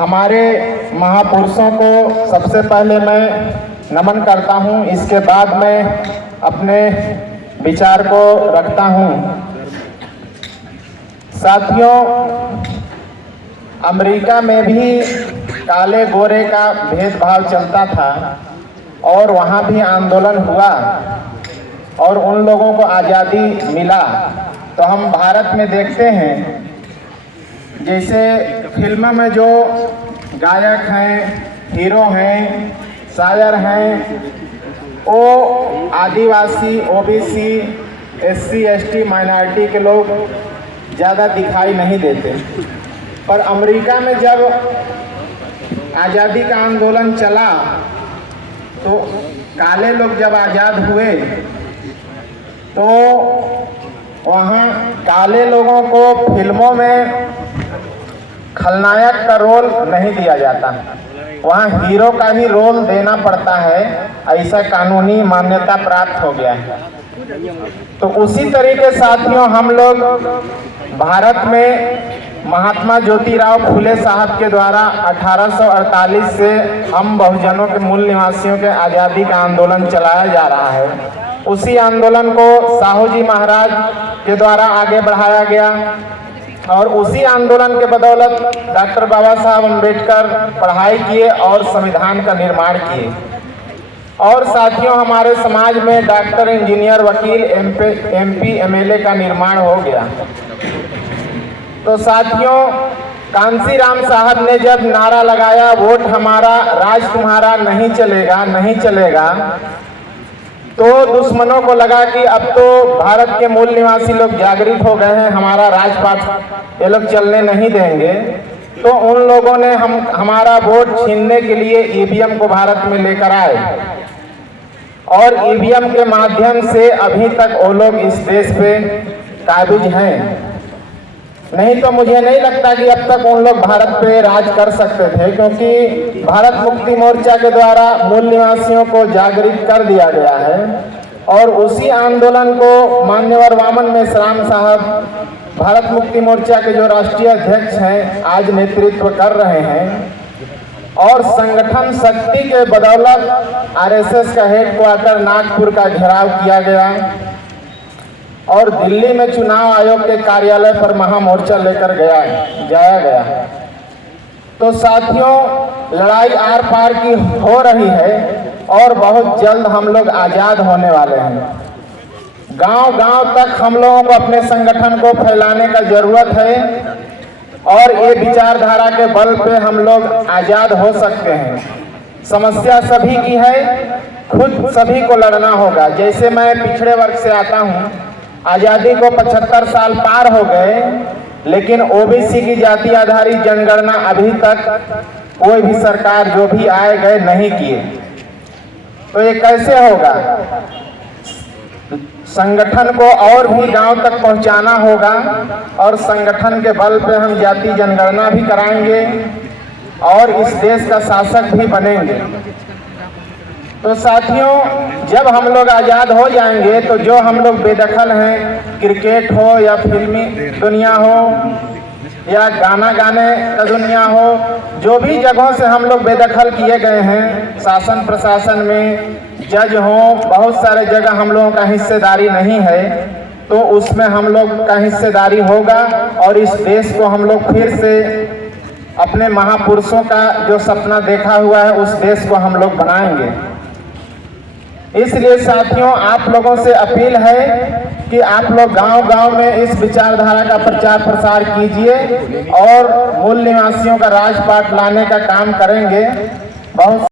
हमारे महापुरुषों को सबसे पहले मैं नमन करता हूं, इसके बाद मैं अपने विचार को रखता हूं। साथियों, अमेरिका में भी काले गोरे का भेदभाव चलता था और वहाँ भी आंदोलन हुआ और उन लोगों को आज़ादी मिला। तो हम भारत में देखते हैं, जैसे फिल्म में जो गायक हैं, हीरो हैं, शायर हैं, वो आदिवासी, ओबीसी, एससी, एसटी, माइनॉरिटी के लोग ज़्यादा दिखाई नहीं देते। पर अमेरिका में जब आज़ादी का आंदोलन चला तो काले लोग जब आज़ाद हुए तो वहाँ काले लोगों को फिल्मों में खलनायक का रोल नहीं दिया जाता, वहाँ हीरो का ही रोल देना पड़ता है। ऐसा कानूनी मान्यता प्राप्त हो गया है। तो उसी तरीके साथियों, हम लोग भारत में महात्मा ज्योतिराव फुले साहब के द्वारा 1848 से हम बहुजनों के मूल निवासियों के आज़ादी का आंदोलन चलाया जा रहा है। उसी आंदोलन को साहू जी महाराज के द्वारा आगे बढ़ाया गया और उसी आंदोलन के बदौलत डॉक्टर बाबा साहब अम्बेडकर पढ़ाई किए और संविधान का निर्माण किए। और साथियों, हमारे समाज में डॉक्टर, इंजीनियर, वकील, एमपी, एमएलए का निर्माण हो गया। तो साथियों, कांसीराम साहब ने जब नारा लगाया, वोट हमारा, राज तुम्हारा, नहीं चलेगा, नहीं चलेगा, तो दुश्मनों को लगा कि अब तो भारत के मूल निवासी लोग जागृत हो गए हैं, हमारा राजपाट ये लोग चलने नहीं देंगे। तो उन लोगों ने हमारा वोट छीनने के लिए ईवीएम को भारत में लेकर आए और ईवीएम के माध्यम से अभी तक वो लोग इस देश पे काबिज हैं। नहीं तो मुझे नहीं लगता कि अब तक उन लोग भारत पे राज कर सकते थे, क्योंकि भारत मुक्ति मोर्चा के द्वारा मूल निवासियों को जागृत कर दिया गया है। और उसी आंदोलन को मान्यवर वामन मेश्राम साहब, भारत मुक्ति मोर्चा के जो राष्ट्रीय अध्यक्ष हैं, आज नेतृत्व कर रहे हैं। और संगठन शक्ति के बदौलत आरएसएस का हेडक्वार्टर नागपुर का घेराव किया गया और दिल्ली में चुनाव आयोग के कार्यालय पर महामोर्चा लेकर जाया गया। तो साथियों, लड़ाई आर पार की हो रही है और बहुत जल्द हम लोग आज़ाद होने वाले हैं। गांव-गांव तक हम लोगों को अपने संगठन को फैलाने का जरूरत है और ये विचारधारा के बल पे हम लोग आज़ाद हो सकते हैं। समस्या सभी की है, खुद सभी को लड़ना होगा। जैसे मैं पिछड़े वर्ग से आता हूँ, आज़ादी को 75 साल पार हो गए, लेकिन ओबीसी की जाति आधारित जनगणना अभी तक कोई भी सरकार जो भी आए गए नहीं किए। तो ये कैसे होगा? संगठन को और भी गांव तक पहुंचाना होगा और संगठन के बल पे हम जाति जनगणना भी कराएंगे और इस देश का शासक भी बनेंगे। तो साथियों, जब हम लोग आज़ाद हो जाएंगे तो जो हम लोग बेदखल हैं, क्रिकेट हो या फिल्मी दुनिया हो या गाना गाने का दुनिया हो, जो भी जगहों से हम लोग बेदखल किए गए हैं, शासन प्रशासन में जज हो, बहुत सारे जगह हम लोगों का हिस्सेदारी नहीं है, तो उसमें हम लोग का हिस्सेदारी होगा और इस देश को हम लोग फिर से अपने महापुरुषों का जो सपना देखा हुआ है, उस देश को हम लोग बनाएंगे। इसलिए साथियों, आप लोगों से अपील है कि आप लोग गांव-गांव में इस विचारधारा का प्रचार प्रसार कीजिए और मूल निवासियों का राजपाट लाने का काम करेंगे। बहुत